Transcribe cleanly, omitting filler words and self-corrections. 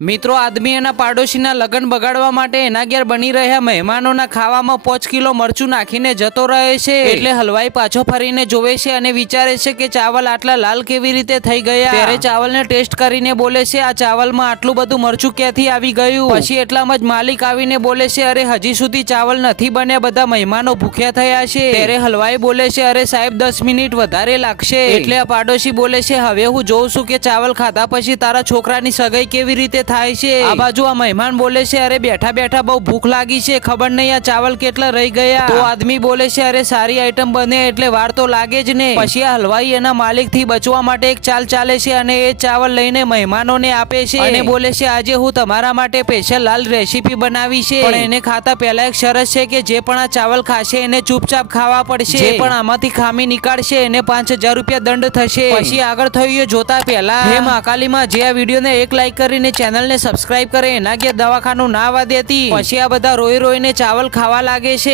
મિત્રો આદમી એના પાડોશીના લગ્ન બગાડવા માટે એના ઘેર બની રહ્યા મહેમાનોના ખાવામાં 5 કિલો મરચું નાખીને જતો રહે છે। એટલે હલવાઈ પાછો ફરીને જોવે છે અને વિચારે છે કે ચાવલ આટલા લાલ કેવી રીતે થઈ ગયા। ત્યારે ચાવલને ટેસ્ટ કરીને બોલે છે, આ ચાવલમાં આટલું બધું મરચું ક્યાંથી આવી ગયું। પછી એટલામાં જ માલિક આવીને બોલે છે, અરે હજી સુધી ચાવલ નથી બન્યા, બધા મહેમાનો ભૂખ્યા થયા છે। ત્યારે હલવાઈ બોલે છે, અરે સાહેબ 10 મિનિટ વધારે લાગશે। એટલે આ પાડોશી બોલે છે, હવે હું જોઉં છું કે ચાવલ ખાધા પછી તારા છોકરાની સગાઈ કેવી રીતે થાય છે। આ બાજુ આ મહેમાન બોલે છે, અરે બેઠા બેઠા બહુ ભૂખ લાગી છે, ખબર નહીં આ ચાવલ કેટલા રહી ગયા। તો આદમી બોલે છે, અરે સારી આઈટમ બને એટલે વાર તો લાગે જ ને। પછી આ હલવાઈ એના માલિક થી બચવા માટે એક ચાલ ચાલે છે અને એ ચાવલ લઈને મહેમાનોને આપે છે અને બોલે છે, આજે હું તમારા માટે સ્પેશિયલ લાલ રેસીપી બનાવી છે, પણ એને ખાતા પહેલા એક શરત છે કે જે પણ આ ચાવલ ખાશે એને ચૂપચાપ ખાવા પડશે, જે પણ આમાંથી ખામી નીકાળશે એને 5000 રૂપિયા દંડ થશે। પછી આગળ થયું એ જોતા પહેલા હે મહાકાલીમાં જે આ વિડીયોને એક લાઈક કરીને ચેનલને સબસ્ક્રાઇબ કરે એના ઘેર દવાખાનું ના આવવા દેતી। પછી આ બધા રોઈ રોઈને ચાવલ ખાવા લાગે છે।